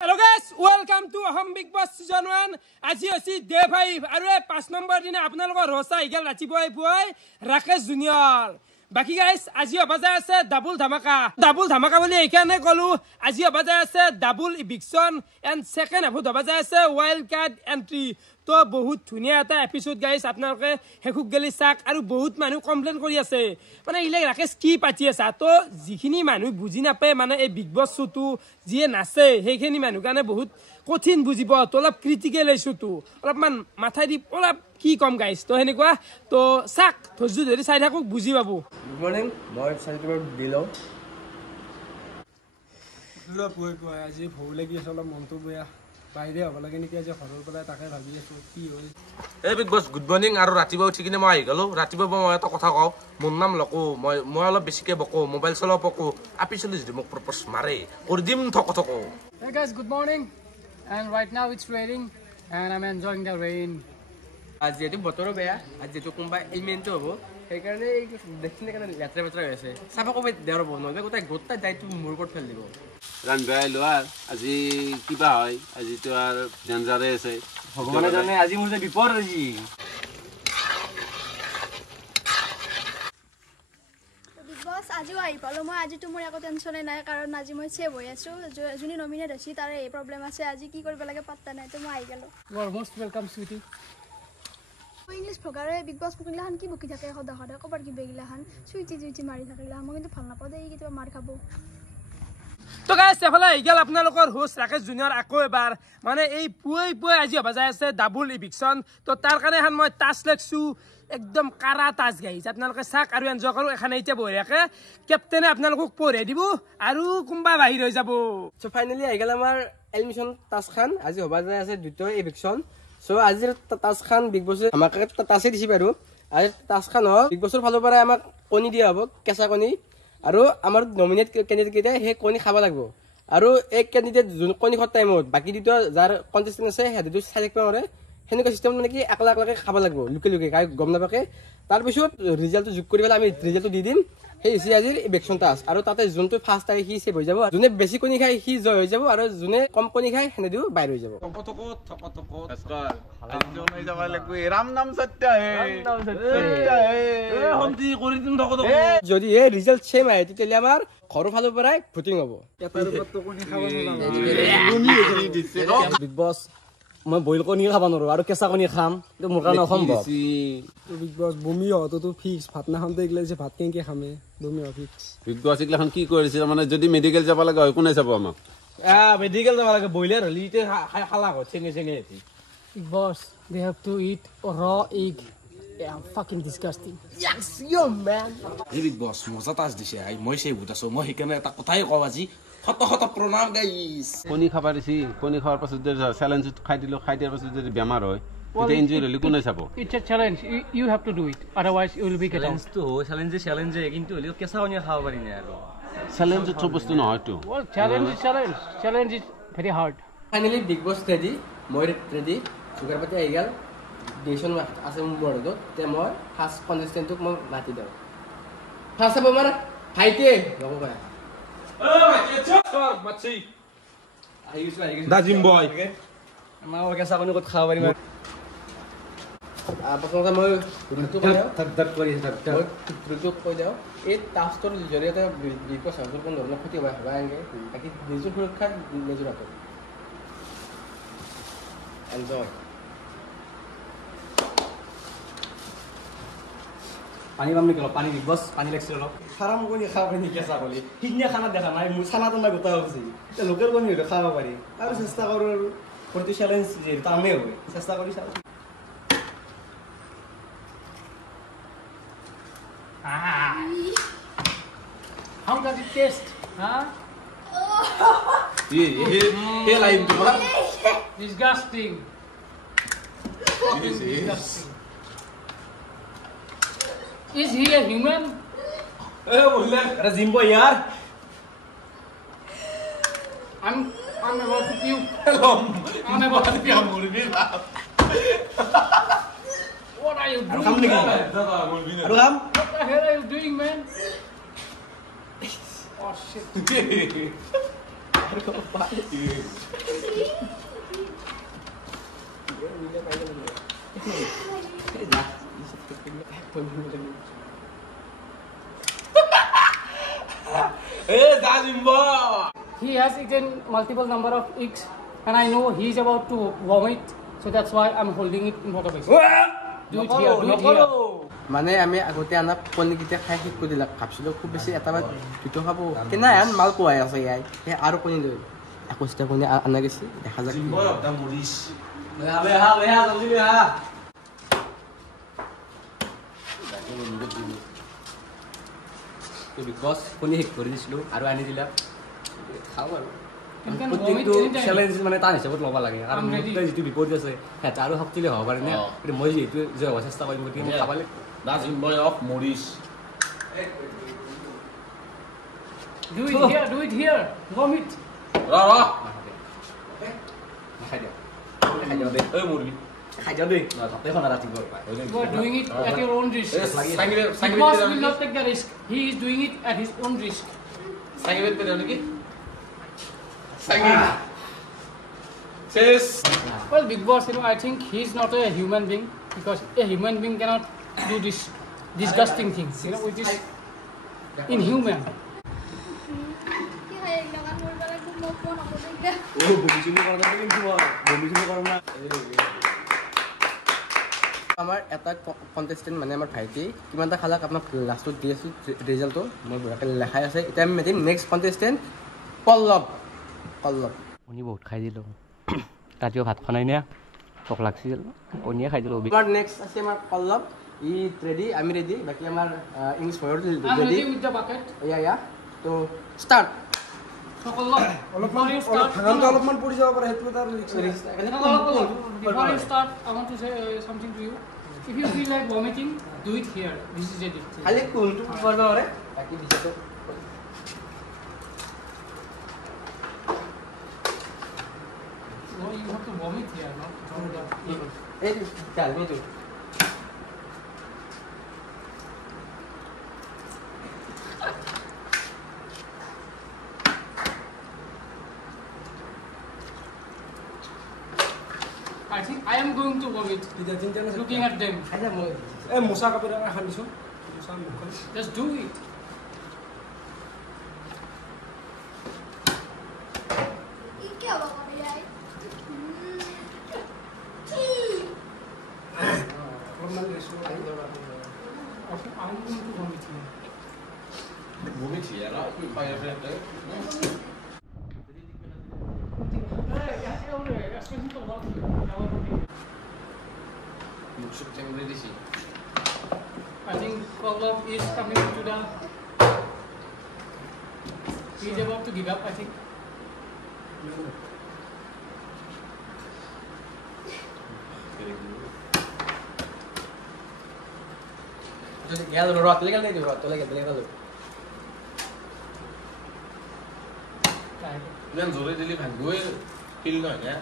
Hello guys, welcome to Ahom Big Boss Season 1. আজি আছে day 5 আৰু 5 নম্বৰ দিনা আপোনালোকৰ ৰসা ইগল ৰাতিপুৱাই পুৱাই ৰাকেশ জুনিয়ৰ বাকি গাইস আজি অবাজা আছে ডাবল ধামাকা বুলি এইখানে কলো আজি অবাজা আছে ডাবল ইভিকশন এন্ড সেকেন্ড হাফত অবাজা আছে ওয়াইল্ড কার্ড এন্ট্রি তো বহুত ধুনিয়া এটা এপিসোড গাইস আপোনালোকে হেকুক গলি চাক আৰু বহুত মানুহ কমপ্লেইন কৰি আছে মানে ইলে ৰাকেশ কি পাতি আছে তো যিখিনি মানুহ বুজি নাপায় মানে এই বিগ বস শ্বটো যিয়ে নাচে সেইখিনি মানুহ কাৰণে বহুত কঠিন বুজিব তো অলপ ক্ৰিটিকেল ইস্যুটো অলপমান মাথাই দি অলপ কি কম গাইস তো হেনেকুৱা তো চাক ধৈৰ্য ধৰি চাই থাকক বুজি পাবো গুড মৰ্নিং মই চাইটৰ দিলো দুৰা পুৱাই আজি ভৌ লাগি আছে অলপ মনটো বেয়া বাইৰে হ'ব লাগে নেকি আজি ঘৰৰ পৰা তাকে ভাবি আছো কি হ'ল এই বিগ বস গুড মৰ্নিং আৰু ৰাতিপুৱা উঠি কিনে মই আহি গলো ৰাতিপুৱা মই এটা কথা কওঁ মোৰ নাম লকো মই অলপ বেছিকে বকো মোবাইল চলাও পকো আপিছলি যদি মোক প্ৰপ'জ মাৰে কৰি দিম থক Hey guys, good morning. And right now it's raining and I'm enjoying the rain. আজি যেটো বতৰ বেয়া আজি যেটো কোনবা এলিমেন্টটো হ'ব সেইকাৰণে দেখিনে কাৰণে যাত্ৰা হৈ আছে চাবা কবে দেৰ হ'ব নহয় গোটা দায়িত্ব মোৰ ওপৰত ফেল দিব ৰানবাই লোৱাৰ আজি কিবা হয় আজি তো আৰু ডেঞ্জাৰে আছে ভগৱানে জানে আজি মোৰ যে বিপদ আজি বস আজিও আহি পালো মই আজি তোমাৰ একো টেনচনে নাই কাৰণ আজি মই সেভ হৈ আছো জুনি নমিনেট আছে তাৰ এই প্ৰবলেম আছে আজি কি কৰিব লাগে পাত্তা নাই তো মই আহি গলো You are most welcome, sweetie. English প্ৰকাৰে বিগ বস মুকিলাহান কি বকি থাকে সদা কবাৰ কি বেগিলাহান সুইটি মাৰি থাকিলা মই কিন্তু ভাল নাপাওঁ দেই কিবা মাৰ খাব তো গাইস এফালে ইগল আপোনালোকৰ হোষ্ট ৰাকেশ জুনিয়ৰ আকৌ এবাৰ মানে এই পুৱাই আজি অবাজাই আছে ডাবল ইভিকশন তো তাৰ কাৰণে হান মই টাচ লেখছো একদম কাৰা টাচ গাইছ আপোনালোকে চাক আৰু এনজয় কৰক এখানে এতিয়া বঢ়িয়াকে কেপ্টেনে আপোনালোকক পঢ়াই দিব আৰু কোনবা বাহিৰ হৈ যাব সো ফাইনালি আহি গ'ল আমাৰ এডমিশন টাচ খান আজি হবা যায় আছে দ্বিতীয় ইভিকশন সো আজিৰ টাচ খান বিগ বস আমাক টাচে দিছি বাৰু আজি টাচ খান বিগ বসৰ ফালৰ পৰা আমাক কণী দিয়া হ'ব কেঁচা কণী আৰু আমাৰ নমিনেট কেণ্ডিডেট কেইটা সেই কণী খাব লাগিব আৰু এক কেণ্ডিডেট যোন কণী খোৱাৰ টাইমত বাকী দুটা যাৰ কণ্টেষ্টেণ্ট আছে সিহঁতে চাই থাকিব নোৱাৰে সেনেকুৱা চিষ্টেম মানে কি একলাকে খাব লাগিব লুকে কাই গম নাপাকে তাৰপিছত ৰিজাল্টটো যোগ কৰি পেলাই আমি ৰিজাল্টটো দি দিম সেই হৈছে আজিৰ ইভিকশন টাস্ক আৰু তাতে যোনটো ফাৰ্ষ্ট আহি সি সেভ হৈ যাব যোনে বেছি কণী খায় সি জয় হৈ যাব আৰু যোনে কম কণী খায় সেনে দিও বাহিৰ হৈ যাব যদি এই ৰিজাল্ট ছেম আহে তেতিয়াহ'লে আমাৰ ঘৰৰ ফালৰ পৰাই ভোটিং হ'ব বিগ বছ মই বইল কণী খাব নোৱাৰো আৰু কেঁচা কণী খাম এইটো মোৰ কাৰণে অসম্ভৱ বিগ বস বমি হতো ফিক্স ভাত নাখাওঁতে এইগিলা ভাত কেনেকে খামে বমি ফিক্স বিগ বছ এইগিলাখন কি কৰিছে মানে যদি মেডিকেল যাব লগা হয় কোনে চাব আমাক মেডিকেল যাব লাগে বইলাৰ হলি খালা চেঙে Big boss, they have to eat raw egg. Yeah, fucking disgusting. yes yo man এই বিগ বস মজা টাচ দিছে মই সেই বুটাছো মই সেইকাৰণে এটা কথাই কওঁ আজি শত প্ৰণাম গাইস কণী খাব দিছি কণী খোৱাৰ পাছত যদি চেলেঞ্জ খাই দিয়াৰ পাছত যদি বেমাৰ হয় তেতিয়া ইনজুৰি হ'লে কোনে চাব It's a challenge. You have to do it. Otherwise, you will be get out. তো চ্যালেঞ্জ কিন্তু হলি কেঁচা কণী খাব পাৰি না আৰু চেলেঞ্জত চব বস্তু নহয়তো Well, challenge is challenge. Challenge is very hard. Finally big বছ ৰেডি মই ৰেডি চুগাৰ পাতি আহি গ'ল ডিচিশ্যন আছে মোৰ বৰ্ডত তে মই ফাৰ্ষ্ট কণ্টেষ্টেণ্টক মই মাতি দিওঁ ফাৰ্ষ্ট হ'ব আমাৰ ভাইটিয়ে ল'ব পাৰে দাজিম বয় আমাৰ কেঁচা কণী ক'ত খাব পাৰিম প্ৰথমতে মই ৰুটোক কৈ দিওঁ এই টাস্কটোৰ জৰিয়তে বিগ বছ হাউচৰ কোনো ধৰণৰ ক্ষতি হ'ব এনেকৈ বাকী নিজৰ সুৰক্ষাত নিজৰ হাতত এনজয় পানী পাম নেকি অলপ পানী বিগ বছ পানী লাগিছিল অলপ খাৰাম কণী খাব পাৰি কেঁচা কণী সিদিনা খানা দেখা নাই মোৰ চানাটো নাই গোটা হৈছে এতিয়া লোকেল কণী হয়তো খাব পাৰি আৰু চেষ্টা কৰোঁ আৰু প্ৰতি চেলেঞ্জ যিহেতু টানেই হয় চেষ্টা কৰি চাওঁ How does it taste? Huh? হে লাইন তোমাৰ Disgusting. Disgusting. Is he a human? अरे जिम्बो यार I'm about to puke. I'm about to puke. What are you doing? Come man? अरे हम What the hell are you doing, man? Oh shit. He has eaten multiple number of eggs, and I know he is about to vomit, so that's why I'm holding it in front of his. Do it here, do it here. মানে আমি আগতে আনা কণীকেইটা খাই শেষ কৰি দিলাক ভাবছিলোঁ খুব বেছি এটা বা দুটো খাব কেনে আন মাল কোৱাই আছে ইয়াই সেই আৰু কণী লৈ 21টা কণী আনা গৈছে দেখা যাক বিগ বছ কণী শেষ কৰি দিছিলোঁ আৰু আনি দিলা খাওঁ আৰু প্ৰত্যেকটো চেলেঞ্জ মানে টান হিচাপত ল'ব লাগে আৰু যিটো বিপৰীত আছে সিহঁতে আৰু শক্তিশালী হ'ব পাৰে নে মই যিহেতু যে হ'ব চেষ্টা কৰিম গতিকে খাব লাগিব Do it here. Vomit. খাই দিওঁ দেই খাই দিওঁ দেই তাতেখন ৰাতিপুৱা You are doing it at your own risk. Big Boss will not take the risk. He is doing it at his own risk. Well, Big Boss, I think he is not a human being because a human being cannot do this disgusting things, which is inhuman. আমাৰ এটা contestant মানে আমাৰ ভাইটি কিমানটা খালাক আপোনাক লাষ্টত দি আছোঁ ৰিজাল্টটো মই বঢ়িয়াকৈ লেখাই আছে এতিয়া আমি মেটিম নেক্সট কণ্টেষ্টেণ্ট পল্লৱ কণী বহুত খাই দিলোঁ ৰাতিও ভাত খোৱা নাই নে ভোক লাগিছিল কণীয়ে খাই দিলোঁ আমাৰ নেক্সট আছে আমাৰ পল্লৱ ই ৰেডি আমি ৰেডি বাকী আমাৰ English word ready with the bucket. ইয়া তো start Before you start, I want to say something to you. If you feel like vomiting, do it here. This is it. খালি কোনটো কৰিব পাৰে বাকী দিছটো No, you have to vomit here, not on the. এই চাল নি তো I think I am going to vomit. Looking at them. খাইছা মই মোচা কাপোৰ এখন দিছোঁ Just do it. I'm going to vomit here. I think Pavlov is coming to the. He's about to give up, I think. গেল রত লেগে নেই রত লেগে গেল ইমান জোৰে দিলি ভাঙিবই ফিল নহয় না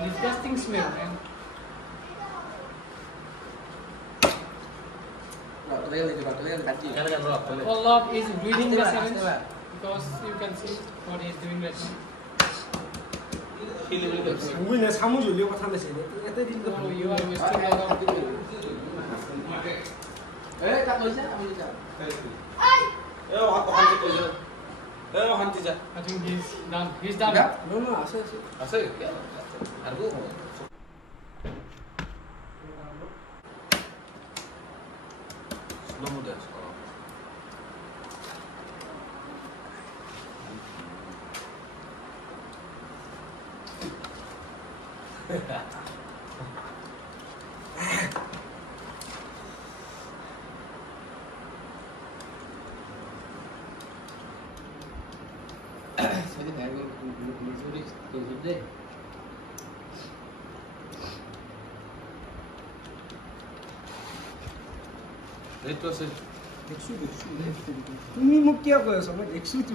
Disgusting smell, man. Pavlov is reading the challenge because you can see what he is doing right now. চামু জ্বলিও কথা নাছিল এতে দিন So you are wasting a lot of. I think he's done. He's done. আছে আৰু slow mo dance এইটো আছে তুমি মোক কিয় কৈ আছ মই দেখিছোতো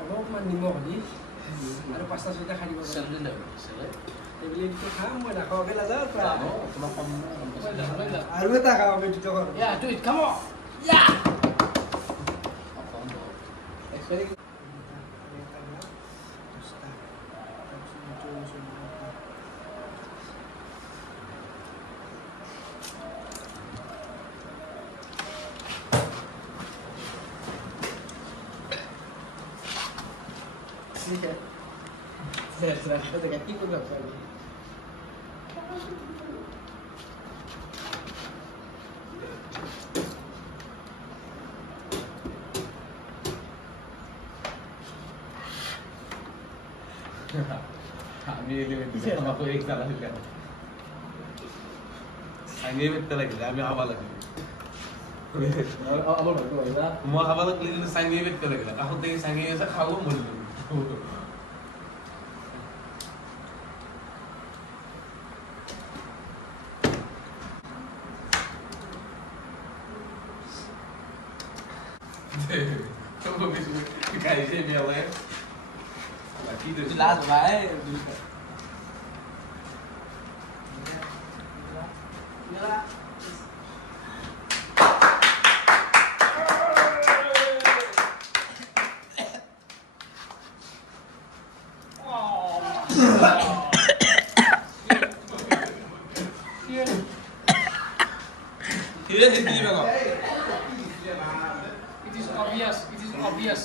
অলপমান নিমখ দি আৰু 5-6টা খাই দিব এইবিলাকতো খাম মই নাখাওঁকে নাযাওঁ আৰু এটা খাওঁ আমি দুটা খাওঁ Yeah, do it. Come on. Yeah. ठीक है सर কি করব স্যার আমি এলিমেন্ট আমাকে এক জায়গা থেকে আমি বেতে লাগলে আমি হাওয়া লাগে আমার ভালো হইবা মই হাওয়া লাগলে কিন্তু সাইনি বেতে লাগলে এখন থেকে সাইনি এসে খাবো মরল Como que cai de minha lé? Aqui do lado vai It is obvious. It is obvious.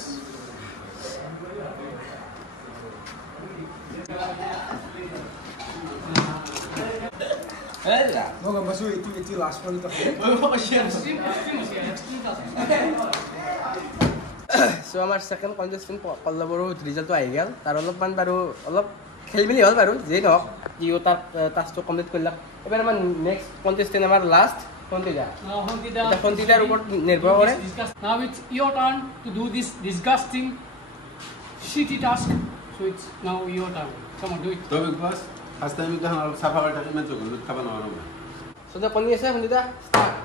মই গম পাইছোঁ এইটো লাষ্ট পইণ্ট সো আমাৰ সেকেন্ড কন্টেস্টেন্ট পল্লৱৰো ৰিজাল্টটো আহি গ'ল তাৰ অলপমান বাৰু অলপ খেলিমেলি হ'ল বাৰু যেই নহওক ইও তাৰ টাস্কটো কমপ্লিট কৰিলাক এবাৰ আমাৰ নেক্সট কন্টেস্টেন্ট আমাৰ লাষ্ট Hontida. Hontida উপর নির্ভর করে Now it's your turn to do this disgusting shitty task. So it's now your turn. Come on, do it. তো বিগ বস ফার্স্ট টাইম তো আমরা সাফা করে টাকা মেচ করব খাবার না না সোজা পনি আছে Hontida স্টার্ট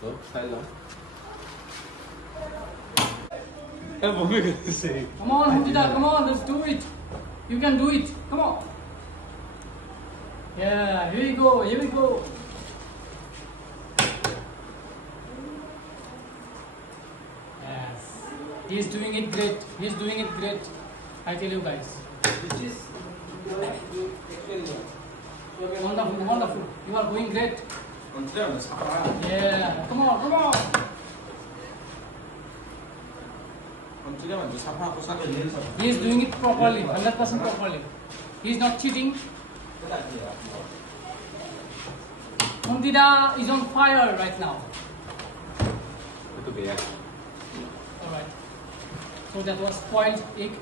তো style Come on, Hontida, come on, let's do it. You can do it. Come on. Yeah, here we go, here we go. Yes. He's doing it great. He's doing it great. I tell you guys. which is Wonderful, wonderful. You are doing great. Yeah. Come on, come on. He is doing it properly, 100% properly. He is not cheating. Hontida is on fire right now. তো বেয়া Alright. So that was spoiled egg.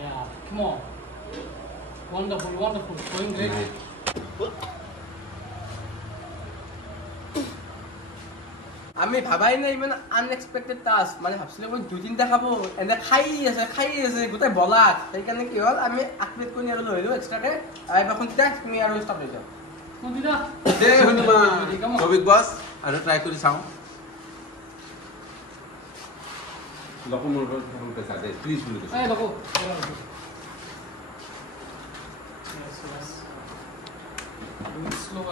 Yeah, come on. Wonderful, wonderful. Going great. আমি ভাবাই নাই ইমান unexpected task মানে ভাবছিলো মই দুই তিনটা খাবো এনে খাই আছে গোটেই বলাত সেইকাৰণে কি হ'ল আমি আকৃত কৰি আৰু লৈ আহিলোঁ এক্সট্ৰাকে এখন তেতিয়া তুমি আৰু ষ্টাৰ্ট হৈ যাওঁ Hontida. দে হনুমা তো বিগ বস আৰু ট্ৰাই কৰি চাও লকো মোৰ পেছা দে প্লিজ বুলি কৈছে Hey, look. Yes, yes. Do it slow.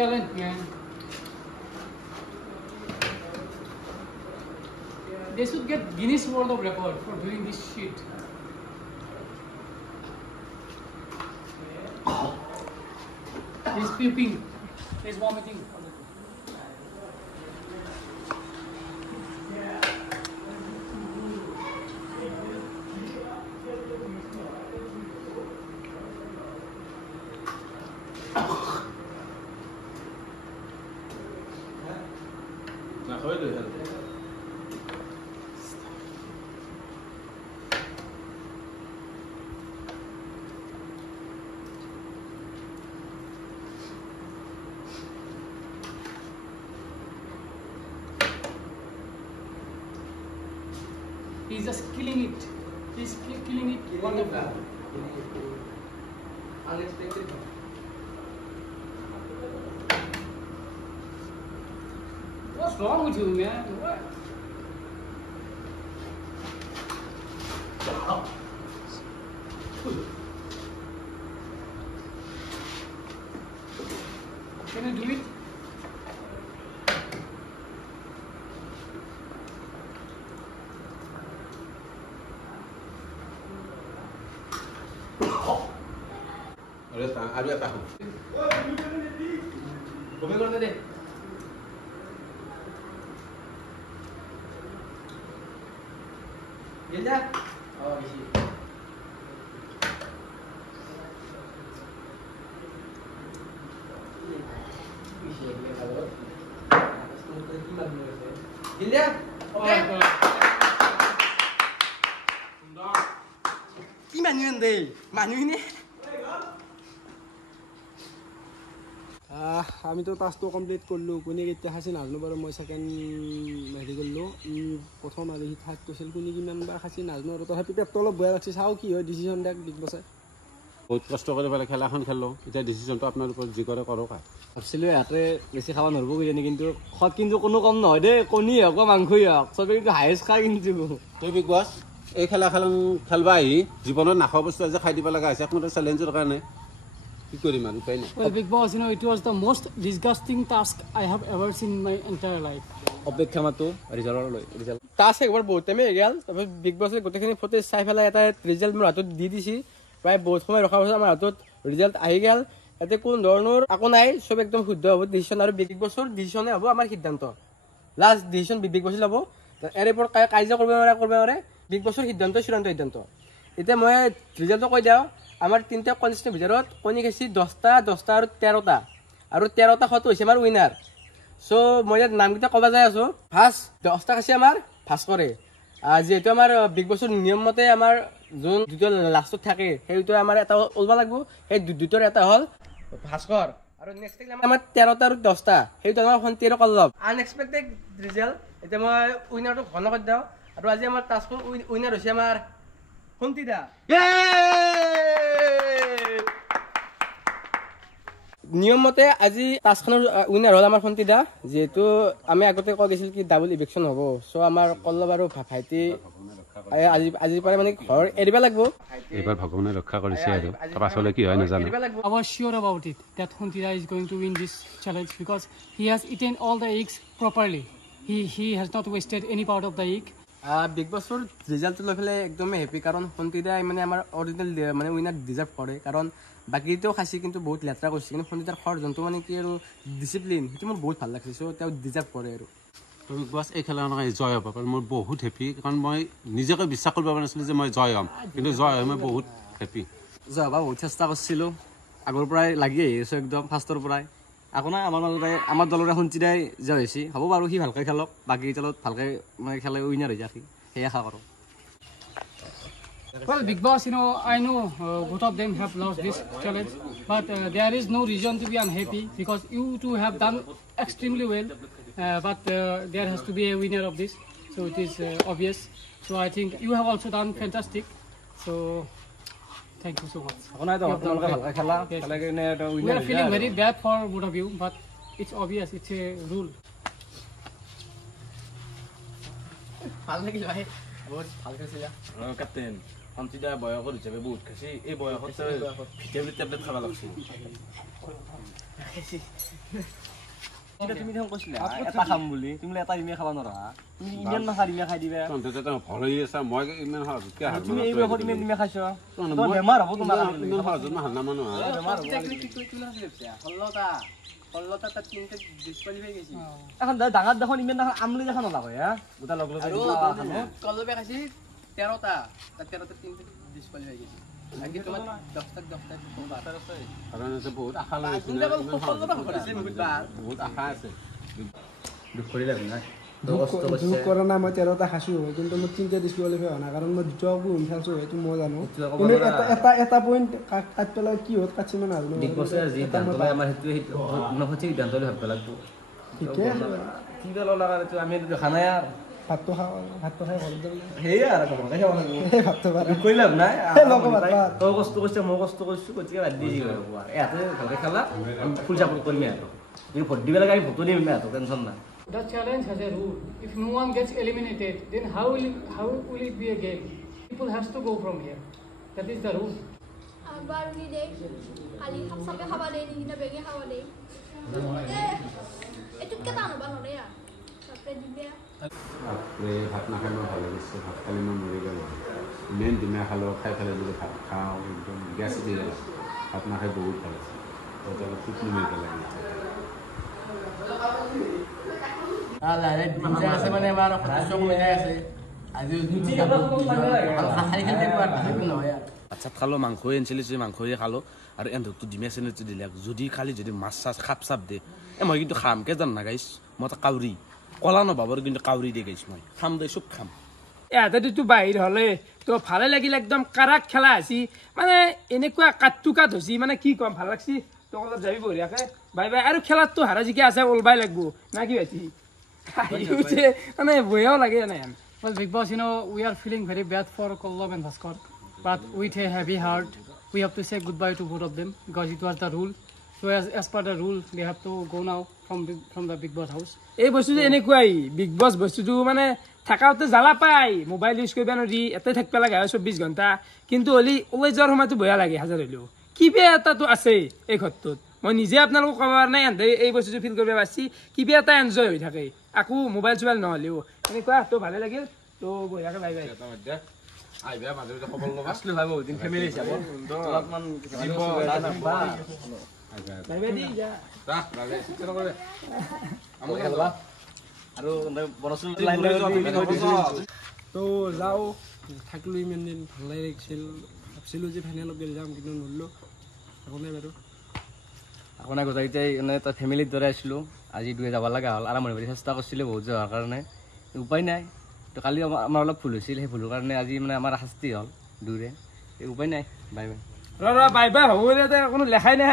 talent, man. They should get Guinness World of Record for doing this shit. He's puking. He's vomiting. He's just killing it. He's killing it. Wonderful. Unexpected. What's wrong with you, man? What? Can you do it? আৰু এটা বমি কৰতে দে গেল যা বেশি কি মানুহ দে মানুহ নে আমি তো টাস্কটো কমপ্লিট করলো কোনে কেতিয়া খাইছে নাজানো বাৰু মই সেকেন্ড হেৰি কৰলো প্ৰথম আৰু হি থাৰ্ড কৈছিল কোনে কিমান বাৰ খাইছে নাজানো আৰু তথাপি পেটটো অলপ বেয়া লাগছে চাও কি হয় ডিসিশন দেখ বিগ বছে বহুত কষ্ট কৰি পেলাই খেলাখন খেলো এতিয়া ডিসিশনটো আপোনাৰ ওপৰত যি কৰে কৰক ভাবছিলো ইয়াতে বেছি খাব নোৱাৰিব কিজানি কিন্তু খত কিন্তু কোনো কম নহয় দেই কণী হওক বা মাংসই হওক চবে কিন্তু হায়েষ্ট খাই কিন্তু তই বিগ বছ এই খেলাখন খেলবা আহি জীৱনত নাখোৱা বস্তু আজি খাই দিব লগা হৈছে একমাত্ৰ চেলেঞ্জৰ কাৰণে কি কৰিম আৰু উপায় নাই Well, Big Boss, you know, it was the most disgusting task I have ever seen in my entire life. অপেক্ষা মাতো ৰিজাল্ট টাস্ক একবাৰ বহুত টাইমে হৈ গ'ল তাৰপিছত বিগ বছে গোটেইখিনি ফুটেজ চাই পেলাই এটা ৰিজাল্ট মোৰ হাতত দি দিছে প্ৰায় বহুত সময় ৰখাৰ পাছত আমাৰ হাতত ৰিজাল্ট আহি গ'ল ইয়াতে কোনো ধৰণৰ একো নাই চব একদম শুদ্ধ হ'ব ডিচিশ্যন আৰু বিগ বছৰ ডিচিশ্যনে হ'ব আমাৰ সিদ্ধান্ত লাষ্ট ডিচিশ্যন বিগ বছে ল'ব ইয়াৰ ওপৰত কাজিয়া কৰিব নোৱাৰে বিগ বছৰ সিদ্ধান্ত চূড়ান্ত সিদ্ধান্ত এতিয়া মই ৰিজাল্টটো কৈ দিওঁ আমাৰ তিনিটা কনষ্টেৰ ভিতৰত কণী খাইছে 10টা আৰু 13টা আৰু 13টা খোৱাটো হৈছে আমাৰ উইনাৰ চ' মই ইয়াত নামকেইটা ক'ব যাই আছোঁ ফাৰ্ষ্ট 10টা খাইছে আমাৰ ভাস্কৰে যিহেতু আমাৰ বিগ বছৰ নিয়ম মতে আমাৰ যোন দুটা লাষ্টত থাকে সেই দুটা আমাৰ এটা ওলবা লাগিব সেই দুটাৰ এটা হ'ল ভাস্কৰ আৰু নেক্সট আমাৰ 13টা আৰু 10টা সেইটো আমাৰ সন্তিৰ কল্লভ আনএক্সপেক্টেড ৰিজাল্ট এতিয়া মই উইনাৰটো ঘন কৰি দিওঁ আৰু আজি আমাৰ টাস্কৰ উইনাৰ হৈছে আমাৰ সন্তিদা নিয়ম মতে আজি টাস্কখনৰ উইনাৰ হ'ল আমাৰ সন্তিদা যিহেতু আমি আগতে কৈ গৈছিল কি ডাবল ইভিকশ্যন হ'ব চ' আমাৰ কল্লভ আৰু ভাইটি আজিৰ পৰা মানে ঘৰ এৰিব লাগিব এইবাৰ ভগৱানে ৰক্ষা কৰিছে আৰু পাছলৈ কি হয় নাজানো I was sure about it that Huntira is going to win this challenge because he has eaten all the eggs properly. He has not wasted any part of the egg. Big বছৰ ৰিজাল্টটো লৈ পেলাই একদমেই happy কাৰণ সন্তিদাই মানে আমাৰ original মানে winner deserve কৰে কাৰণ বাকীটোও খাইছে কিন্তু বহুত লেতেৰা কৰিছে কিন্তু সন্তিদাৰ খৰ যোনটো মানে কি আৰু ডিচিপ্লিন সেইটো মোৰ বহুত ভাল লাগিছে চ' তেওঁ ডিজাৰ্ভ কৰে আৰু বিগ বছ এই খেলাখনত জয় হ'ব পাৰে মই বহুত হেপী কাৰণ মই নিজকে বিশ্বাস কৰিব পৰা নাছিলোঁ যে মই জয় হ'ম কিন্তু জয় হৈ মই বহুত হেপী জয় হ'ব বহুত চেষ্টা কৰিছিলোঁ আগৰ পৰাই লাগি আহি আছোঁ একদম ফাৰ্ষ্টৰ পৰাই আকৌ নাই আমাৰ মাজতে আমাৰ দলৰে সন্তিদাই জয় হৈছে হ'ব বাৰু সি ভালকৈ খেলক বাকী দলত ভালকৈ মানে খেলে উইনাৰ হৈ যায় সেয়ে আশা কৰোঁ Well, Big Boss, you know, I know both of them have lost this challenge, but there is no reason to be unhappy because you two have done extremely well, but there has to be a winner of this, so it is obvious. So I think you have also done fantastic, so thank you so much. আকৌ নাই তো আপোনালোকে ভালকৈ খেলা Yes. খেলাই কিনে এটা We winner are feeling very bad for both of you, but it's obvious, it's a rule. ভাল লাগিল ভাই বহুত ভাল খেলিছে কেপ্টেইন সন্তিদা বয়সত হিচাপে বহুত খাইছে এই বয়সত ভিটামিন টেবলেট খাব লাগছিল তুমি দেখোন কৈছিলা এটা খাম বুলি তুমি এটা ডিমে খাব নোৱাৰা তুমি ইমান মাছ ডিমে খাই দিবা তহঁতে ভয় হৈ আছা মই ইমান সহজত কিয় তুমি এই বয়সত ইমান ডিমে খাইছ তোমাৰ বেমাৰ হ'ব তোমাৰ ইমান সহজত মই হাল্লা মানুহ বেমাৰ হ'ব এখন ডাঙৰ দেখোন ইমান দেখোন আমলি দেখা নলাগে হা গোটা লগ লগ কলবে খাইছি 13টা 13টা 3টা ডিসকুয়ালিফাই গেছি আগে তোমার 10টা কাৰণ আছে বহুত আশা লৈ আছে বহুত আশা আছে দুখ কৰি লাগে না দুখ কৰা নাই মই 13টা খাইছো কিন্তু মই 3টা ডিসকুয়ালিফাই হোৱা নাই কাৰণ মই দুটা গুণ খেলছো এইটো মই জানো কিন্তু এটা পইণ্ট কাট পেলাই কি হত কাটছি মানে আৰু বিগ বছে যি দান্তলে আমাৰ হেতু নহতি দান্তলে ভাব লাগতো ঠিকে কি বেল লাগা তো আমি দেখা নাই আর ভাতটো খাই ঘৰত যাম হেই আৰ কথা নাই খাব লাগিব এই ভাতটো বাৰে কই লাভ নাই লগ ভাত তো কষ্ট কৰিছে মই কষ্ট কৰিছো গতিকে বাদ দি দিও এতে ভালকে খেলা ফুল সাপোৰ্ট কৰিম আৰু তুমি ভোট দিবে লাগে আমি ভোট দিম না তো টেনশন না The challenge has a rule. If no one gets eliminated, then how will it be a game? People has to go from here. That is the rule. Barani দে কালি সাপে খাবা দে নিনা বেগে খাবা দে এটুক কেটা আনবা নৰে আর তাতে দিবে ভাত নাখাই মই ভাল লাগিছে ভাত খালি মই মৰি গ'লো মেইন ডিমা খালোঁ খাই পেলাই যদি ভাত খাওঁ একদম গেছ দি গ'ল ভাত নাখাই বহুত ভাল আছে তহঁতে অলপ ফুট নুমি পেলাই মানে আমাৰ সদস্য কমিটি আছে আজি আচ্ছা খালো মাংস আনিছিলো মাংসই খালো আৰু এন্ধকটো ডিমে চেনেলটো দিলে যদি খালি যদি মাছ চাছ খাপ চাপ দে মই কিন্তু খাম কে জান না গাইছ মই তো কাউৰী কলা নভাবৰ কিন্তু কাউৰী দিয়ে গাইছ মই খাম দে চব খাম ইয়াতেতো বাহিৰ হলে তো ভালে লাগিল একদম কাৰাক খেলা আছি মানে এনেকুৱা কাটুকাত হৈছি মানে কি কম ভাল লাগছি তো অলপ যাবি বঢ়িয়াকে বাই বাই আৰু খেলাততো হাৰা জিকে আছে ওলবাই লাগব না কি হৈছি মানে বয়াও লাগে নাই Well, Big Boss, we are feeling very bad for Kollab and Bhaskar. But with a heavy heart, we have to say goodbye to both of them because it was the rule. So as per the rule, they have to go now from the Big Boss house. এই বস্তুটো এনেকুৱাই big বছ বস্তুটো মানে থাকাওতে জ্বালা পায় mobile use কৰিব নোৱাৰি এতে থাকিব লাগে 24 ঘণ্টা কিন্তু হলি ওলাই যোৱাৰ সময়তো বেয়া লাগে হাজাৰ হলেও কিবা এটাতো আছে এই ঘৰটোত মই নিজে আপোনালোকক ক'ব পৰা নাই এন্তে এই বস্তুটো ফিল কৰিব পাৰিছি কিবা এটা এনজয় হৈ থাকে আকো মোবাইল চোবাইল নহলেও এনেকুৱা তো ভালে লাগিল তো বঢ়িয়াকে বাই বাই আহিবা মাজে মাজে খবৰ ল'বা আসলে ভাই বহুত দিন ফ্যামিলি হিচাপ অলপমান বাই বাই দি যা আৰু বৰসুল তো যাওঁ থাকিলোঁ ইমান দিন ভাল লাগিছিল ভাবছিলোঁ যে ফাইনেলত গেলি যাম কিন্তু নললোঁ একো নাই বাৰু আপোনাৰ গোটেইকেইটাই মানে এটা ফেমিলিৰ দৰে আছিলোঁ আজি দুয়ে যাব লগা হ'ল আৰম্ভণি কৰি চেষ্টা কৰিছিলোঁ বহুত যোৱাৰ কাৰণে উপায় নাই তো কালি আমাৰ অলপ ভুল হৈছিল সেই ভুলৰ কাৰণে আজি মানে আমাৰ শাস্তি হ'ল দুৰে উপায় নাই বাই বাই বাই বাই হ'ব কোনো লেখাই নাই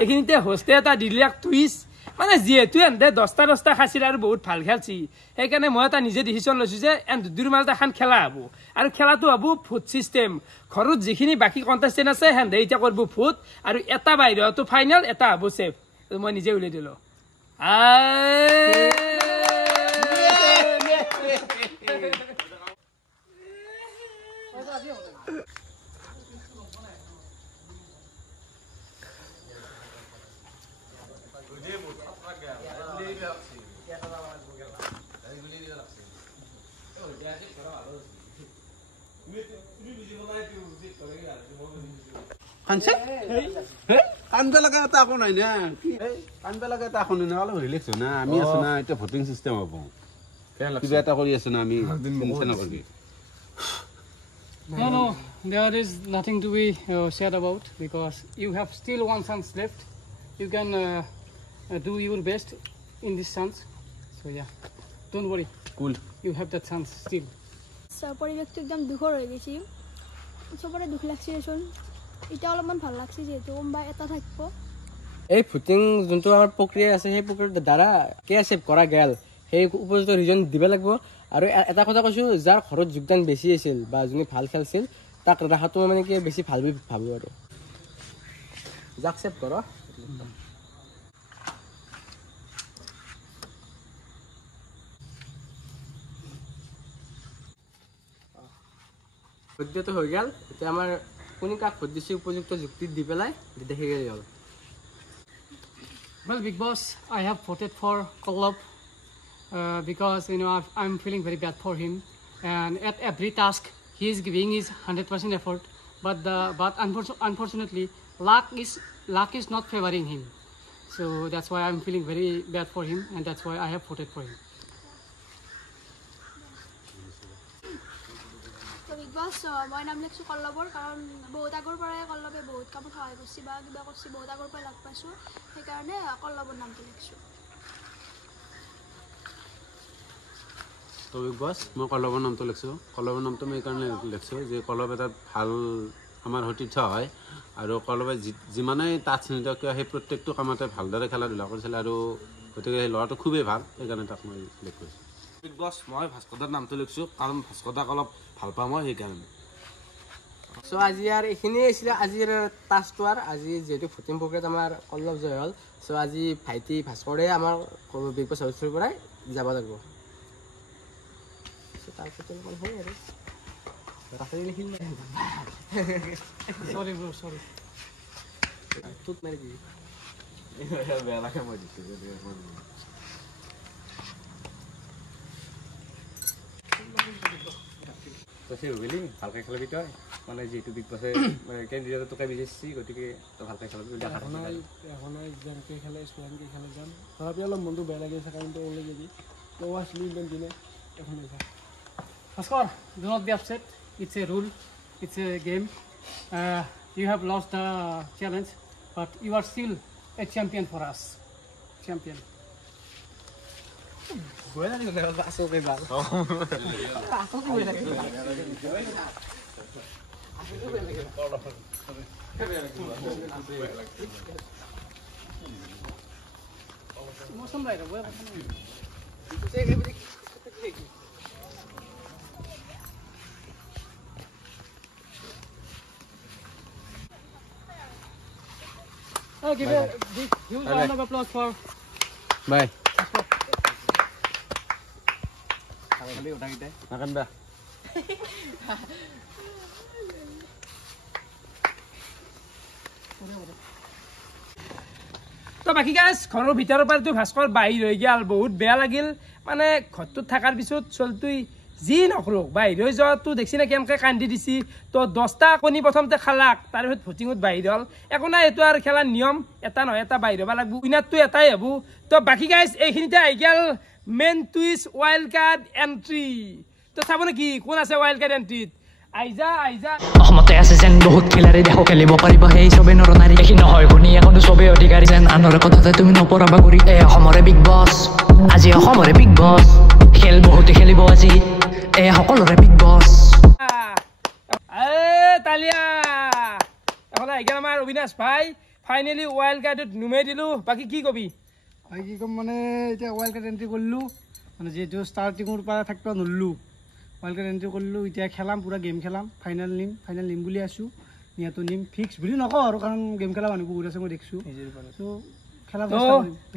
এইখিনিতে হোষ্টে এটা দিলে টুইষ্ট মানে যিহেতু এনে 10টা খাইছিল আৰু বহুত ভাল খেলছি সেইকাৰণে মই এটা নিজে ডিচিশ্যন লৈছোঁ যে দুৰ মাজত এখন খেলা হ'ব আৰু খেলাটো হ'ব ফুট ছিষ্টেম ঘৰত যিখিনি বাকী কণ্টেষ্টেণ্ট আছে সেন্দে এতিয়া কৰিব ফুট আৰু এটা বাহিৰতো ফাইনেল এটা হ'ব ছেফ মই নিজে উলিয়াই দিলোঁ কান্দবা লগা এটা একো নাই না কান্দবা লগা এটা একো নাই না অলপ ৰিলেক্স হয় না আমি আছো না এতিয়া ভোটিং চিষ্টেম হ'ব কিবা এটা কৰি আছো না আমি চিন্তা নকৰিবি No, there is nothing to be said about because you have still one chance left. You can do your best in this chance. So yeah, don't worry. Cool. You have that chance still. পৰিৱেশটো একদম দুখৰ হৈ গৈছে চবৰে দুখ লাগছে চোন এটা অলপমান ভাল লাগছে যেহেতু কোনোবা এটা থাকিব এই ভোটিং যোনটো আমাৰ প্ৰক্ৰিয়া আছে সেই প্ৰক্ৰিয়াৰ দ্বাৰা কে ছেভ কৰা গেল সেই উপযুক্ত ৰিজন দিব লাগিব আৰু এটা কথা কৈছোঁ যাৰ ঘৰত যোগদান বেছি আছিল বা যোনে ভাল খেলছিল তাক ৰাখাটো মানে কি বেছি ভাল বুলি ভাবোঁ আৰু যাক ছেভ কৰ ভোট দিয়াটো হৈ গ'ল এতিয়া আমাৰ কোনে কাক ভোট দিছে উপযুক্ত যুক্তি দি পেলাই দেখি গ'লে হ'ল Well, Big Boss, I have voted for Kollab because I'm feeling very bad for him, and at every task he is giving his 100% effort, but unfortunately luck is not favoring him. So that's why I'm feeling very bad for him, and that's why I have voted for him. তো big বছ মই নাম লিখিছোঁ কল্লবৰ কাৰণ বহুত আগৰ পৰাই কল্লবে বহুত কামত সহায় কৰিছে বা কিবা কৰিছে বহুত আগৰ পৰাই লগ পাইছোঁ সেইকাৰণে কল্লবৰ নামটো লিখিছোঁ তো বিগ বছ মই কল্লবৰ নামটো লিখিছোঁ কল্লবৰ নামটো মই এইকাৰণে লিখিছোঁ যে কল্লব এটা ভাল আমাৰ সতীৰ্থ হয় আৰু কল্লবে যিমানেই তাত চিনিত কিয় সেই প্ৰত্যেকটো কামতে ভালদৰে খেলা ধূলা কৰিছিল আৰু গতিকে সেই ল'ৰাটো খুবেই ভাল সেইকাৰণে তাক মই লিখিছোঁ বিগ বছ মই ভাস্কৰদাৰ নামটো লিখিছোঁ কাৰণ ভাস্কৰদাক অলপ ভাল পাওঁ মই সেইকাৰণে চ' আজি আৰু এইখিনিয়ে আছিলে আজিৰ টাস্কটো আৰু আজি যিহেতু ভোটিং প্ৰক্ৰিয়াত আমাৰ কল্লব জয় হ'ল চ' আজি ভাইটি ভাস্কৰে আমাৰ বিগ বছ হাউচৰ পৰাই যাব লাগিব তাৰপিছত সেই আৰু Sorry bro, sorry. টুট মাৰি দিবি বেয়া লাগে মই দিছোঁ তই ৰুবিলি ভালকৈ খেলাবি তই মানে যিহেতু বিগ বছে কেণ্ডিডেট তোকে বিচাৰিছি গতিকে তই ভালকৈ খেলাবি এখন যেনেকৈ খেলে স্পেইনকৈ খেলে যাম তথাপি অলপ মনটো বেয়া লাগি আছে কাৰণ তই ওলাই যাবি তই আছিলি ইমান দিনে এখন Bhaskar, do not be upset. It's a rule. It's a game. You have lost the challenge, but you are still a champion for us. Champion. Give a big, huge round of applause for. Bye. নাকান বা তো বাকী guys ঘৰৰ ভিতৰৰ পৰাতো ভাস্কৰ বাহিৰ হৈ গ'ল বহুত বেয়া লাগিল মানে ঘৰটোত থকাৰ পিছত চলতুই যি নকৰক বাহিৰ হৈ যোৱাটো দেখছি না কেনেকৈ কান্দি দিছি তো 10টা কণী প্ৰথমতে খালাক তাৰপিছত ভোটিঙত বাহিৰ হ'ল একো নাই এইটো আৰু খেলাৰ নিয়ম এটা নহয় এটা বাহিৰ হ'ব লাগিব উইনাৰটো এটাই হ'ব তো বাকী গাইজ এইখিনিতে আহি গ'ল main twist wild card entry তো চাব নেকি কোন আছে ৱাইল্ড কাৰ্ড এণ্ট্ৰিত আইজা অসমতে আছে যেন বহুত খেলাৰে দেখো খেলিব পাৰিব সেই চবে নৰনাৰী দেখি নহয় শুনি এখনো চবে অধিকাৰী যেন আনৰ কথাতে তুমি নপৰাবা কৰি এই অসমৰে বিগ বছ আজি অসমৰে বিগ বছ খেল বহুতে খেলিব আজি এই সকলোৰে বিগ বছ তালিয়া এখন আহি গ'ল আমাৰ অবিনাশ ভাই ফাইনেলি ৱাইল্ড কাৰ্ডত নুমাই দিলোঁ বাকী কি কবি ভাই কি ক'ম মানে এতিয়া ৱাইল্ড কাৰ্ড এণ্ট্ৰি কৰিলোঁ মানে যিহেতু ষ্টাৰ্টিঙৰ পৰা থাকিব নোৱাৰিলোঁ ৱাইল্ড কাৰ্ড এণ্ট্ৰি কৰিলোঁ এতিয়া খেলাম পুৰা গেম খেলাম ফাইনেল নিম বুলি আছোঁ নিয়াটো নিম ফিক্স বুলি নকওঁ আৰু কাৰণ গেম খেলা মানুহ বহুত আছে মই দেখিছোঁ চ' খেলা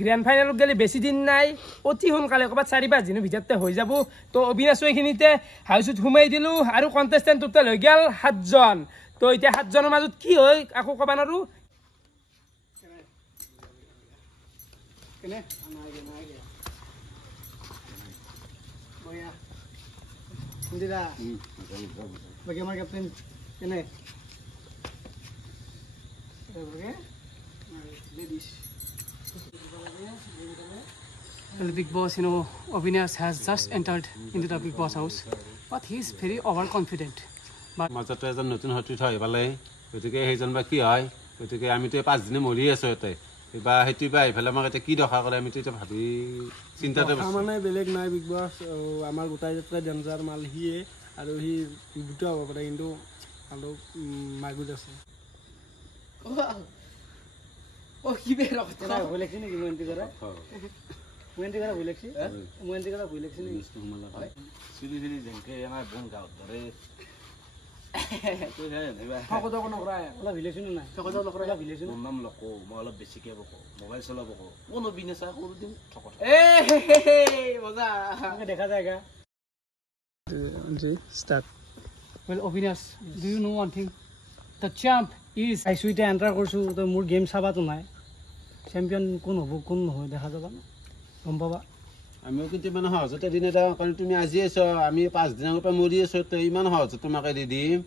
গ্ৰেণ্ড ফাইনেলত গ'লে বেছি দিন নাই অতি সোনকালে ক'ৰবাত 4-5 দিনৰ ভিতৰতে হৈ যাব তো অবিনাশো এইখিনিতে হাউচত সোমাই দিলোঁ আৰু কণ্টেষ্টেণ্ট টোটেল হৈ গ'ল 7জন তো এতিয়া 7জনৰ মাজত কি হয় আকৌ ক'ব নোৱাৰোঁ বাকী আমাৰ কেপ্টেইন কেনে Well, Big Boss, Avinash has just entered into the Big Boss house, but he is very overconfident. মাজতে এজন নতুন সতীৰ্থ আহি পালে গতিকে সেইজন বা কি হয় গতিকে আমিতো 5 দিনে মৰি আছোঁ ইয়াতে বা সেইটো বা আহি পেলাই আমাক এতিয়া কি দখা কৰে আমিতো এতিয়া ভাবি চিন্তাতে মানে বেলেগ নাই বিগ বছ আমাৰ গোটাই যাত্ৰা ডেঞ্জাৰ মাল সিয়ে আৰু সি দুটা হ'ব পাৰে কিন্তু আৰু মাগুত আছে কি বেয়া কথা ভুল লাগছে নেকি মন্ত্ৰী কৰা ভুল লাগছে মন্ত্ৰী কৰা ভুল লাগছে নেকি চিৰি যেনেকৈ আমাৰ বন গাঁৱত ধৰে নাম লকো মই অলপ বেছিকৈ বকো মোবাইল চলাব বকো কোনো বিজনেছ কৰোঁ দিম দেখা যায় Well, Avinash, do you know one thing? The champ is I sweet enter করছু তো মোর গেম সাবা তো নাই চেম্পিয়ন কোন হ'ব কোন নহয় দেখা যাব গম পাবা আমিও কিন্তু ইমান সহজতে এদিন এটা কাৰণ তুমি আজি আছ আমি 5 দিন আগৰ পৰা মৰি আছো তো ইমান সহজতে তোমাকে দি দিম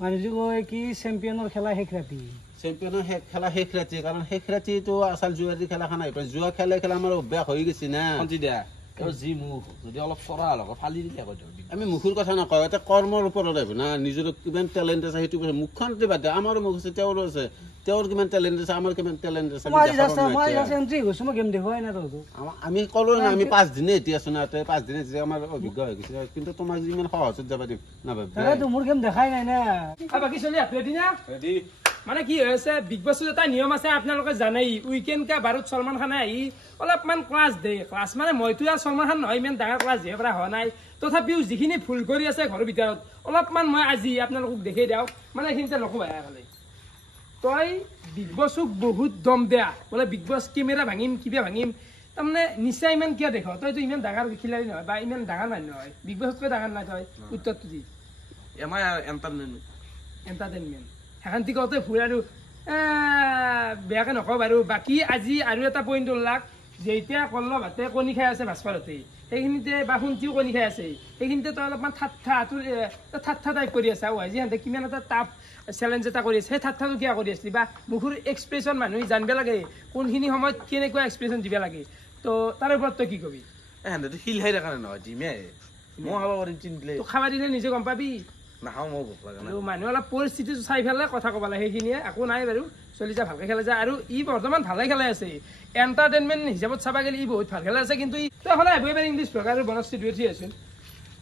মানুহটো কয় কি চেম্পিয়নৰ খেলা শেষ ৰাতি চেম্পিয়নৰ খেলা শেষ ৰাতি কাৰণ শেষ ৰাতিটো আচল জুৱাৰী খেলাখন আহি পায় জুৱা খেলা আমাৰ অভ্যাস হৈ গৈছে না যি মুখ যদি অলপ চৰা লগত ফালি দিলে আমি মুখৰ কথা নকওঁ এটা কৰ্মৰ ওপৰত আহিব না নিজৰ কিমান টেলেণ্ট আছে সেইটো মুখখন বাদ দিয়ে আমাৰো মুখ আছে তেওঁৰো আছে তেওঁৰ কিমান টেলেণ্ট আছে আমাৰ কিমান টেলেণ্ট আছে আমি ক'লো না আমি 5 দিনে এটি আছো না 5 দিনে আমাৰ অভিজ্ঞ হৈ গৈছে কিন্তু তোমাক ইমান সহজত যাব দিম নাভাবি মোৰ গেম দেখাই নাই না বাকী চলি ৰেডি না ৰেডি মানে কি হৈছে বিগ বছৰ এটা নিয়ম আছে আপোনালোকে জানেই উইকেণ্ড কা বাৰত সলমান খানে আহি অলপমান ক্লাছ দিয়ে ক্লাছ মানে মইতো আৰু সলমান খান নহয় ইমান ডাঙৰ ক্লাছ দিয়ে পৰা হোৱা নাই তথাপিও যিখিনি ভুল কৰি আছে ঘৰৰ ভিতৰত অলপমান মই আজি আপোনালোকক দেখাই দিওঁ মানে এইখিনিতে নক'বা খালি তই বিগ বছক বহুত দম দিয়া বোলে বিগ বছ কেমেৰা ভাঙিম কিবা ভাঙিম তাৰমানে নিশ্চয় ইমান কিয় দেখ তইতো ইমান ডাঙৰ খেলাৰী নহয় বা ইমান ডাঙৰ মানুহ নহয় বিগ বছতকৈ ডাঙৰ নাই তই উত্তৰটো দি আমাৰ এণ্টাৰটেইনমেণ্ট সেখান্তি কওঁতে ভুল আৰু বেয়াকৈ নকওঁ বাৰু বাকী আজি আৰু এটা পইণ্ট ওলাক যেতিয়া কল্ল ভাতে কণী খাই আছে ভাস্কৰতে সেইখিনিতে বা শুন্তিও কণী খাই আছে সেইখিনিতে তই অলপমান ঠাট্টা টাইপ কৰি আছা আজি সিহঁতে কিমান এটা টাফ চেলেঞ্জ এটা কৰি আছে সেই ঠাট্টাটো কিয় কৰি আছিলি বা মুখৰ এক্সপ্ৰেশ্যন মানুহে জানিব লাগে কোনখিনি সময়ত কেনেকুৱা এক্সপ্ৰেশ্যন দিব লাগে তো তাৰ ওপৰত তই কি কবি সিহঁতেতো শিল খাই দেখা নহয় জিমে মই খাব পাৰিম চিন্তিলে খাব দিলে নিজে গম পাবি নাখাওঁ মই ভোক লগা নাই মানুহে অলপ পৰিস্থিতিটো চাই পেলাই কথা ক'ব লাগে সেইখিনিয়ে একো নাই বাৰু চলি যায় ভালকৈ খেলা যায় আৰু ই বৰ্তমান ভালে খেলাই আছে এণ্টাৰটেইনমেণ্ট হিচাপত চাব গ'লে ই বহুত ভাল খেলাই আছে কিন্তু তই সদায় আহিবই পাৰে ইংলিছ প্ৰকাৰ আৰু বনশ্ৰী দুই আছোন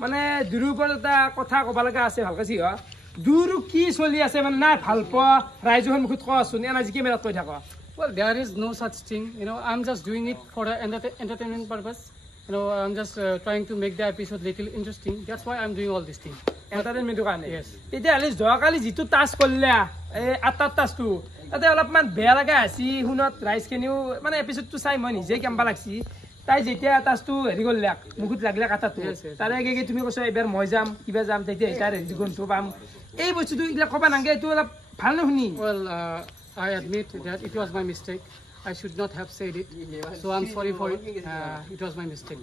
মানে দুৰুৰ ওপৰত এটা কথা ক'ব লগা আছে ভালকৈ চিহ দুৰু কি চলি আছে মানে নাই ভাল পোৱা ৰাইজৰ সন্মুখত কোৱাচোন এনে আজি কেমেৰাত কৈ থাক Well, there is no such thing. I'm just doing it for the entertainment purpose. I'm just trying to make the episode little interesting. That's why I'm doing all this thing. এণ্টাৰটেইনমেণ্টৰ কাৰণে তেতিয়াহ'লে যোৱাকালি যিটো টাচ কৰিলে এই 8টাৰ টাচটো তাতে অলপমান বেয়া লগা আছে শুনত ৰাইজখিনিও মানে এপিচডটো চাই মই নিজে কেম্বা লাগছি তাই যেতিয়া টাচটো হেৰি কৰিলে মুখত লাগিলে কাটাটো তাৰে আগে তুমি কৈছা এইবাৰ মই যাম কিবা যাম তেতিয়া তাৰ হেৰি গুণটো পাম এই বস্তুটো এইবিলাক ক'বা নালাগে এইটো অলপ ভাল নুশুনি Well, I admit that it was my mistake. I should not have said it. So I'm sorry for it. It was my mistake.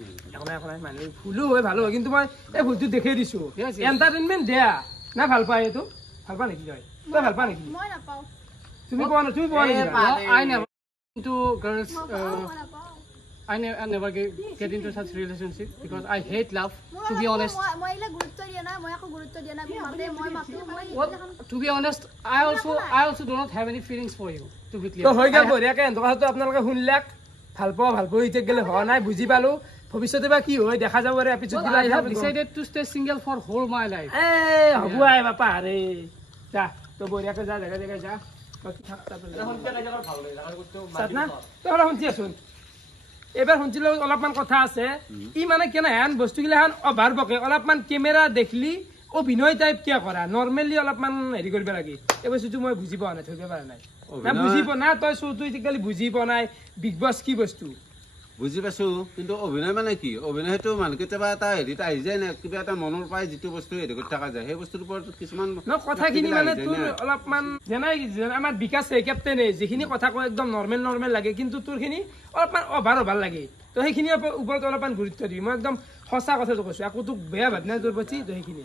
ভুলো হয় ভালো হয় কিন্তু মই এই ভুলটো দেখাই দিছো এণ্টাৰটেইনমেণ্ট দিয়া না ভাল পায় এইটো ভাল পা নেকি তই তই ভাল পা নেকি মই নাপাওঁ তুমি পোৱা না তুমি পোৱা নেকি I never into girls. I never get into such relationship because I hate love. To be honest. মই ইলা গুৰুত্ব দিয়া না মই একো গুৰুত্ব দিয়া না মই মাতো Well, to be honest, I also do not have any feelings for you. To be clear. তো হৈ গ'ল বঢ়িয়াকৈ এহেঁতৰ কথাটো আপোনালোকে শুনিলাক ভাল পোৱা এতিয়া গ'লে হোৱা নাই বুজি পালোঁ ভৱিষ্যতে বা কি হয় দেখা যাব আৰু episode Well, I have decided to stay single for whole my life. হ'ব আই বাপা আৰে যা তো বঢ়িয়াকৈ যা জেগা জেগা যা না তই শুনছি আছোন এবাৰ শুনছিলো অলপমান কথা আছে ই মানে কেনেহেন বস্তুগিলাখান অভাৰ বকে অলপমান কেমেৰা দেখিলি অভিনয় টাইপ কিয় কৰা নৰ্মেলি অলপমান হেৰি কৰিব লাগে এই বস্তুটো মই বুজি পোৱা নাই ধৰিব পৰা নাই না বুজি পোৱা না তই চৌটো আজিকালি বুজি পোৱা নাই বিগ বছ কি বস্তু বুজি পাইছো কিন্তু অভিনয় মানে কি অভিনয়টো মানুহ কেতিয়াবা এটা হেৰিত আহি যায় না কিবা এটা মনৰ পাই যিটো বস্তু হেৰি কৰি থকা যায় সেই বস্তুৰ ওপৰত কিছুমান কথাখিনি মানে তোৰ অলপমান যেনে আমাৰ বিকাশ কেপ্টেইনে যিখিনি কথা কয় একদম নৰ্মেল লাগে কিন্তু তোৰখিনি অলপমান অভাৰ লাগে তো সেইখিনিৰ ওপৰত অলপমান গুৰুত্ব দিবি মই একদম সঁচা কথাটো কৈছো আকৌ তোক বেয়া ভাৱ নাই তোৰ প্ৰতি তো সেইখিনি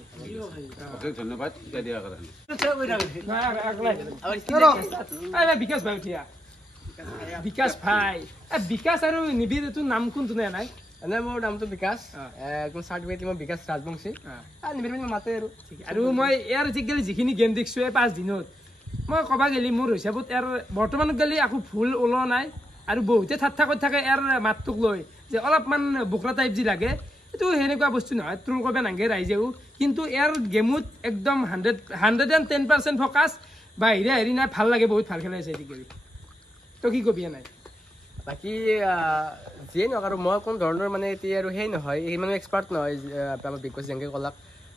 ধন্যবাদ দিয়াৰ কাৰণে বিকাশ ভাই উঠিয়া বিকাশ ভাই বিকাশ আৰু নিবিৰ তোৰ নাম কোনটো নাই এনে মোৰ নামটো বিকাশ একদম চাৰ্টিফিকেট মই বিকাশ ৰাজবংশী নিবিৰ মই মাতে আৰু মই ইয়াৰ আজিকালি যিখিনি গেম দেখিছো এই 5 দিনত মই ক'বা গেলি মোৰ হিচাপত ইয়াৰ বৰ্তমানত গেলি একো ভুল ওলোৱা নাই আৰু বহুতে ঠাট্টা কৰি থাকে ইয়াৰ মাতটোক লৈ যে অলপমান বোকৰা টাইপ যি লাগে এইটো সেনেকুৱা বস্তু নহয় ট্ৰোল কৰিব নালাগে ৰাইজেও কিন্তু ইয়াৰ গেমত একদম 110% ফ'কাছ বাহিৰে হেৰি নাই ভাল লাগে বহুত ভাল খেলাইছে আজিকালি তো কি কবি নাই বাকী যিয়ে নহওক আৰু মই কোন ধৰণৰ মানে এতিয়া আৰু সেই নহয় এই মানে এক্সপাৰ্ট নহয় আমাৰ বিগ বছ যেনেকৈ ক'লাক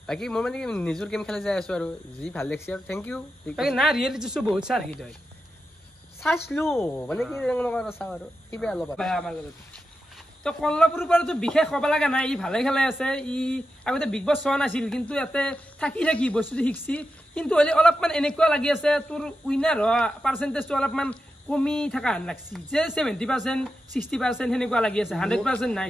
বাকী মই মানে নিজৰ গেম খেলাই যাই আছোঁ আৰু যি ভাল লাগিছে আৰু থেংক ইউ বাকী না ৰিয়েলিটি শ্ব' বহুত চাই ৰাখি তই চাইছিলোঁ মানে কি চাওঁ আৰু কি বেয়া অলপ আমাৰ লগত তো কল্লাপুৰৰ পৰাতো বিশেষ ক'ব লগা নাই ই ভালে খেলাই আছে ই আগতে বিগ বছ চোৱা নাছিল কিন্তু ইয়াতে থাকি বস্তুটো শিকছি কিন্তু হ'লে অলপমান এনেকুৱা লাগি আছে তোৰ উইনাৰ হোৱা পাৰ্চেণ্টেজটো অলপমান কমি থকা হেন লাগছি যে 70% 60% সেনেকুৱা লাগি আছে 100% নাই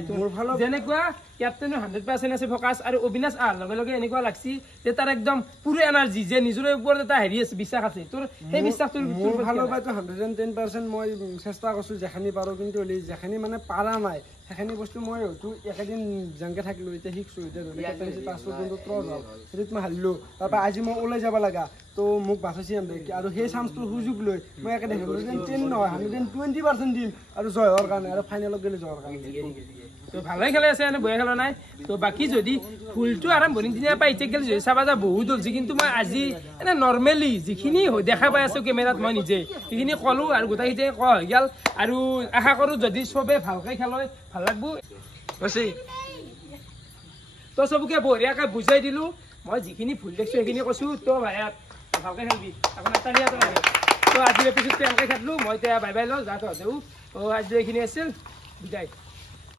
যেনেকুৱা কেপ্টেইনৰ 100% আছে ফকাছ আৰু অবিনাশ আহাৰ লগে লগে এনেকুৱা লাগছি যে তাৰ একদম পুৰো এনাৰ্জি যে নিজৰ ওপৰত এটা হেৰি আছে বিশ্বাস আছে তোৰ সেই বিশ্বাসটোৰ মোৰ ফালৰ পৰা 110% মই চেষ্টা কৰিছো যেখানি পাৰো কিন্তু যেখানি মানে পাৰা নাই সেখানি বস্তু মই হয়তো একেদিন জংকে থাকিলো এতিয়া শিকছো এতিয়া ধৰি কেপ্টেইনশিপ পাছটো কিন্তু ট্ৰল হ'ল সেইটোত মই হাৰিলো তাৰপৰা আজি মই ওলাই যাব লগা তো মোক বাচাইছি আৰু সেই চান্সটো সুযোগ লৈ মই একে দেখিলো যে 10 নহয় 120% দিম আৰু জয় হোৱাৰ কাৰণে আৰু ফাইনেলত গ'লে জয়ৰ কাৰণে তো ভালে খেলে আছে এনে বেয়া খেলা নাই তো বাকি যদি ফুলটো আৰম্ভণি দিনা পাই এতিয়া গেল যদি চাবা যা বহুত হলছি কিন্তু মই আজি এনে নৰ্মেলি যিখিনি দেখা পাই আছো কেমেৰাত মই নিজে সেইখিনি কলো আৰু গোটাইতে ক হৈ গেল আৰু আশা কৰো যদি সবে ভালকে খেলয় ভাল লাগবো বসি তো সবকে বঢ়িয়াকে বুজাই দিলো মই যিখিনি ভুল দেখছো সেইখিনি কৈছো তো ভাই ভালকে খেলবি আপোনাৰ তালিয়াটো লাগে তো আজি এপিসোডটো এনেকৈ খেললো মই এতিয়া বাই বাই লওঁ যাতে হতেও আজি এইখিনি আছিল বিদায়